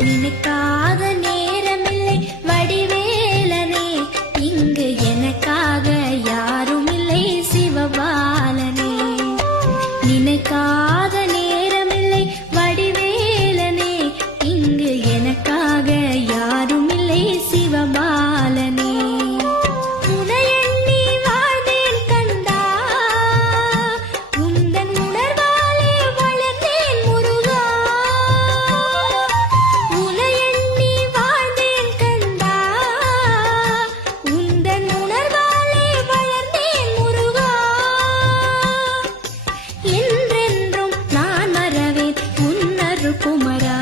நினைக்காத நேரமில்லை வடிவேலனே, இங்கு எனக்காக யாருமில்லை சிவபாலனே. நினைக்காத நேரமில்லை வடிவேலனே, இங்கு எனக்காக யாருமில்லை சிவபாலனே. உனையெண்ணி வாழ்ந்தேன் கந்தா, உந்தன் உணர்வாலே வளர்ந்தேன் முருகா. உனையெண்ணி வாழ்ந்தேன் கந்தா, உந்தன் உணர்வாலே வளர்ந்தேன் முருகா. என்றென்றும் நான் மறவேன் உன்னரு குமரா.